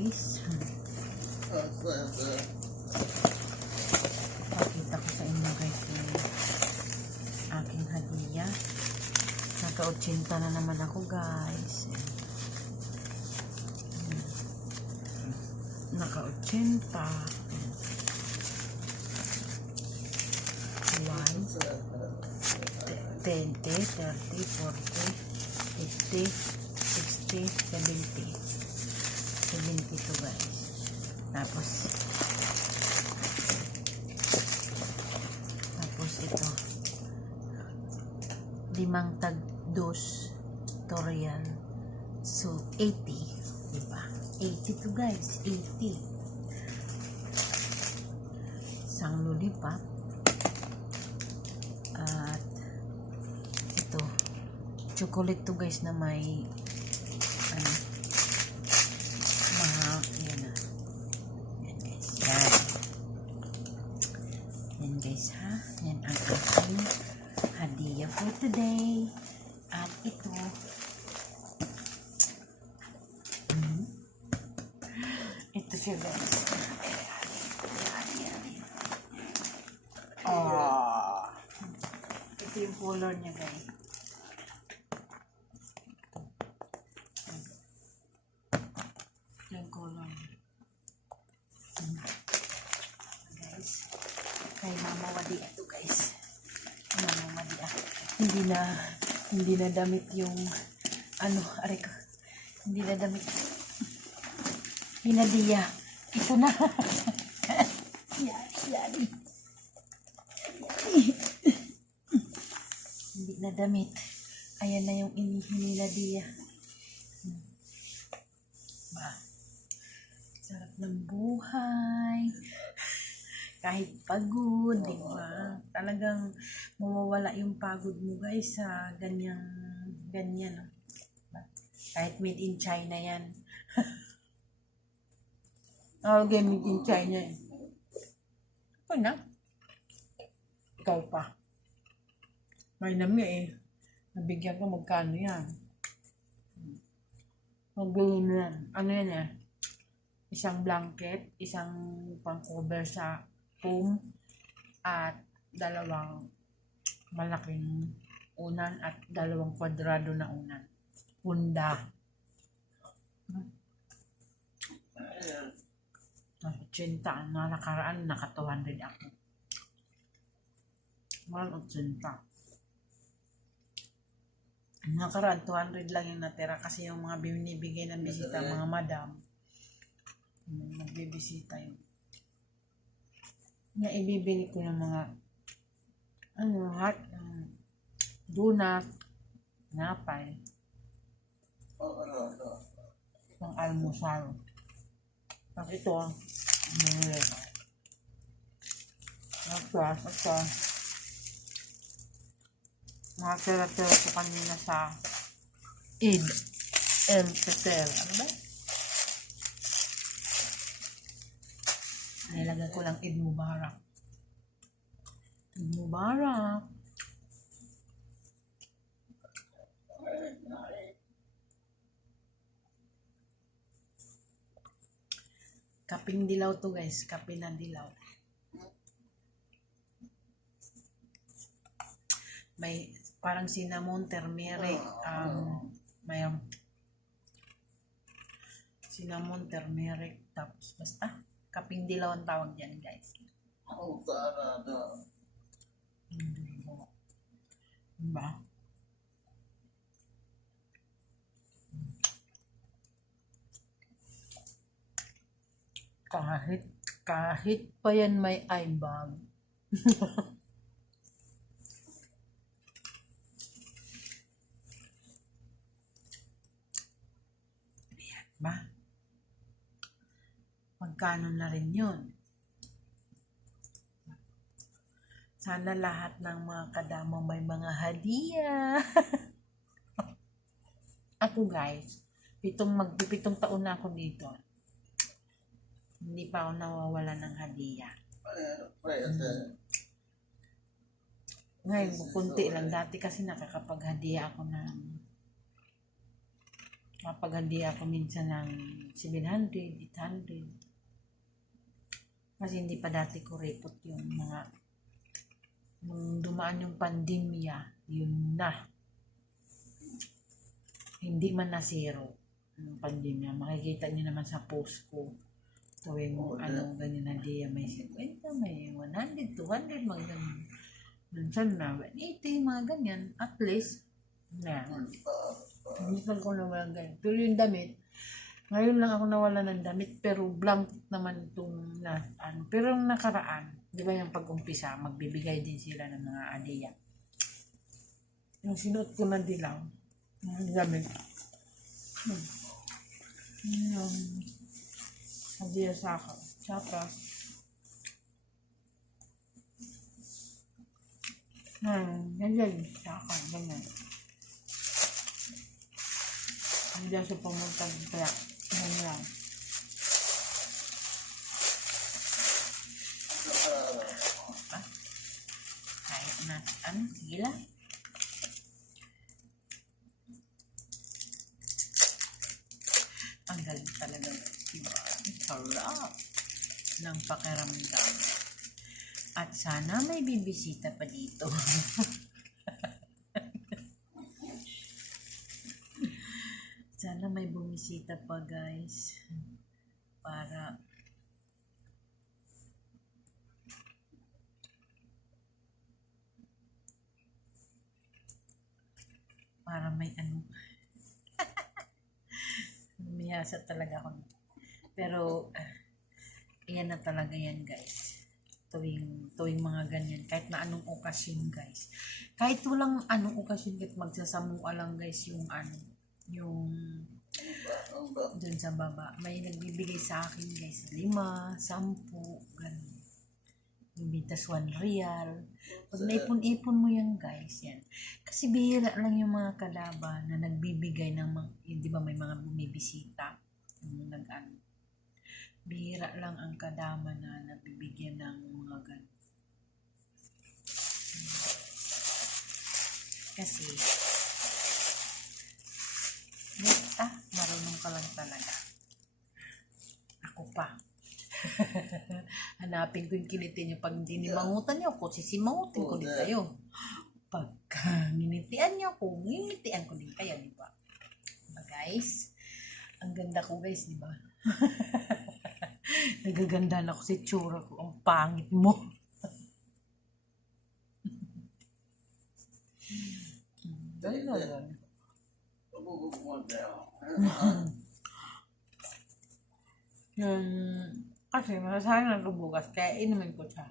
guys. Pakita ko sa inyo guys yung aking hadiah. Naka-80 na naman ako guys. Ayan. Naka-80. One. 20, 30, 40, 50, 60, 70. 72 guys. Tapos, tapos ito, limang tag dos Torian. So, 80. Diba? 80 to guys. 80. Isang lollipop. At ito, chocolate to guys na may ano, mga, yan na. Yan guys. Yan. Yan guys ha. Yan ang aking hadiah for today. At ito, hmm, ito siya guys. Oh. Ito yung color niya guys. Ito yung color niya. Hmm. Guys, kay Mama Wadi ito guys. Mama Wadi ah. Hindi na, hindi na damit yung, ano, aray ko. Hindi na damit. Hinadiya. Ito na. Yari, yari. Hindi na damit. Ayan na yung inihingi na diya. Hmm. Sarap ng buhay. Kahit pagod, di ba? Talagang mawawala yung pagod mo guys sa ganyang, ganyan. Kahit made in China yan. Oh, okay, made in China yan. Ikaw na. Ikaw pa. May nami eh. Nabigyan ko magkano yan. Magbili mo yan. Ano yan eh? Isang blanket, isang pang-cover sa foam, at dalawang malaking unan at dalawang kwadrado na unan. Punda. Ah, Tsinta. Na nakaraan, naka 200 ako. Mahal ang tsinta. Nakaraan, 200 lang yung natira kasi yung mga binibigay ng bisita, mga madam, yung nagbibisita yun. Na ibibili ko ng mga ano, hot, um, donut, napay, ng almusal. Tapos ito, ano Nagpas, ito, nakatira-tira ko kanina sa Eid El Petel. Ano ba? Nilagay ko lang Eid Mubarak. Eid Mubarak. Kaping dilaw to guys. Kape na dilaw. May parang cinnamon, turmeric, um, may um, cinnamon, turmeric, tapos basta kaping dilaw ang tawag dyan guys. Diba? Kahit, kahit pa yan may eye bag. Ba? Magkano na rin yun? Sana lahat ng mga kadamo may mga hadiah. ako guys, pitong magpipitong taon na ako dito. Hindi pa ako nawawala ng hadiah. Ngayon, kunti lang. Dati kasi nakakapaghadiah ako ng Mapagandi ako minsan ng 700, 800. Kasi hindi pa dati ko report yung mga nung dumaan yung pandemya, yun na. Hindi man na zero yung pandemya. Makikita niyo naman sa post ko. Tuwing ano, ganyan na diya, may 50, may 100, 200, mga ganyan. Minsan na, 80, mga ganyan. At least, na. Hindi ko naman ganyan. Pero yung damit, ngayon lang ako nawala ng damit, pero blank naman itong na, ano. Pero yung nakaraan, di ba yung pag-umpisa, magbibigay din sila ng mga adiya. Yung sinuot ko na dilaw, yung damit. Hmm. Yung adiya sa ako. Tsaka, Hmm, ganyan. Tsaka, ganyan. Hindi siya pumunta kaya yan lang. Ah, kahit na, ano, sige lang. Ang galing talaga. Diba? Sarap ng pakiramdam. At sana may bibisita pa dito. Sana may bumisita pa guys. Para para may ano. Miyasa talaga ako. Pero, yan na talaga yan guys. Tuwing, tuwing mga ganyan. Kahit na anong okasyon guys. Kahit walang anong okasyon, kahit magsasamua lang guys yung ano, yung dun sa baba. May nagbibigay sa akin guys, lima, sampu, ganun. Yung bintas one real. Pag naipon-ipon mo yan guys, yan. Kasi bihira lang yung mga kalaban na nagbibigay ng mga, yun, di ba may mga bumibisita. Yung nag ano. Bihira lang ang kadama na nabibigyan ng mga ganun. Kasi, Ah, marunong ka lang talaga. Ako pa. Hanapin ko yung kilitin niyo. Pag hindi nimangutan niyo ako, sisimangutin ko din kayo. Pagka ninitian niyo ako, ninitian ko din kayo, di ba? Diba guys? Ang ganda ko guys, di ba? Nagaganda na ako sa tsura ko. Ang pangit mo. Dahil na yan. Yung, kasi masasayang na bukas, kaya inumin ko siya.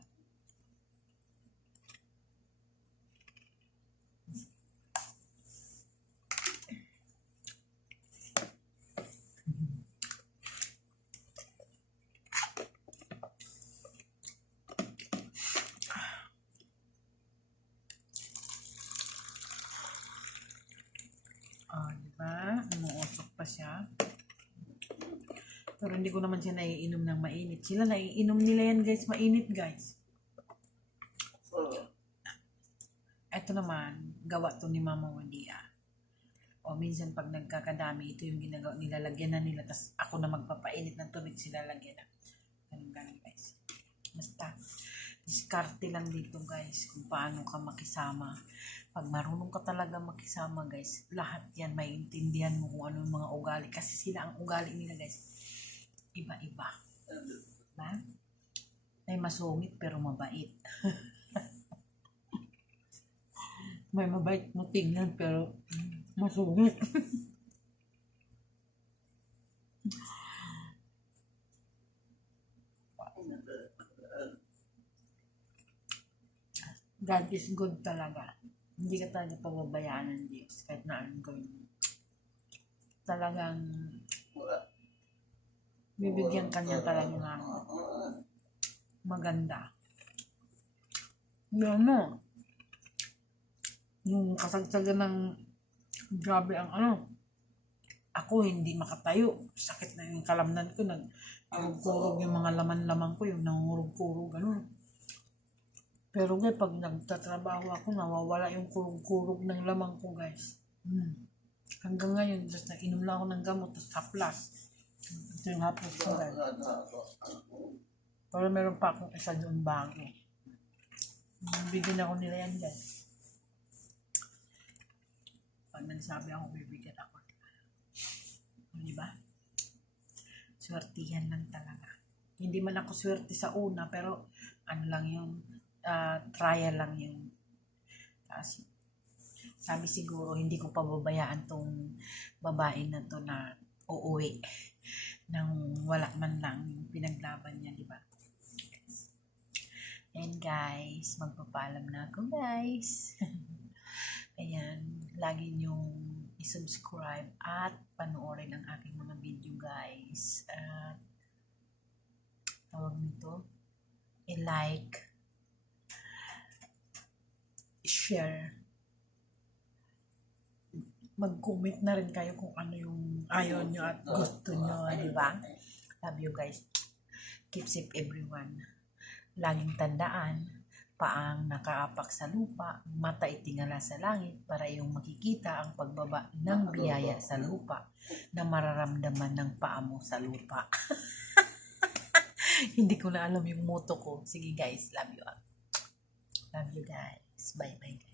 Ah, di ba? Umuusok pa siya. Pero hindi ko naman siya naiinom ng mainit. Sila naiinom nila yan guys, mainit guys. Ito naman, gawa to ni Mama Wadia. O minsan pag nagkakadami, ito yung ginagawa, nilalagyan na nila, tapos ako na magpapainit ng tubig, sila lagyan na. Ganun ganun guys. Basta, diskarte lang dito guys, kung paano ka makisama. Pag marunong ka talaga makisama guys, lahat yan maiintindihan mo kung ano mga ugali. Kasi sila ang ugali nila guys, iba-iba. Diba? May masungit pero mabait. May mabait mo tingnan pero masungit. God is good talaga. Hindi ka talaga pababayaan ng Diyos kahit na anong gawin mo. Talagang bibigyan ka niya talaga ng maganda. Yun mo. Yung kasagsagan ng grabe ang ano. Ako hindi makatayo. Sakit na yung kalamnan ko. Nag-kurog yung mga laman-laman ko. Yung nangurog-kurog. Ganun. Pero guys, pag nagtatrabaho ako, nawawala yung kurog-kurog ng laman ko, guys. Hmm. Hanggang ngayon, just na inom lang ako ng gamot, tapos haplas. Ito yung haplas ko guys. Pero meron pa akong isa doon bago. Bigyan ako nila yan guys. Pag nagsabi ako, bibigyan ako. Di ba? Swertihan lang talaga. Hindi man ako swerte sa una, pero ano lang yung ah, trial lang yung Tapos, sabi siguro, hindi ko pababayaan tong babae na to na uuwi nang wala man lang yung pinaglaban niya, di ba? And guys, magpapaalam na ako guys. Ayan, lagi niyong i-subscribe at panoorin ang aking mga video guys. At tawag nito, i-like, i-share, mag-comment na rin kayo kung ano yung ayaw nyo at gusto nyo, di ba? Love you guys. Keep safe everyone. Laging tandaan, paang nakaapak sa lupa, mata itingala sa langit para iyong makikita ang pagbaba ng biyaya sa lupa na mararamdaman ng paa mo sa lupa. Hindi ko na alam yung motto ko. Sige guys, love you. ah. Love you guys. 是白白的。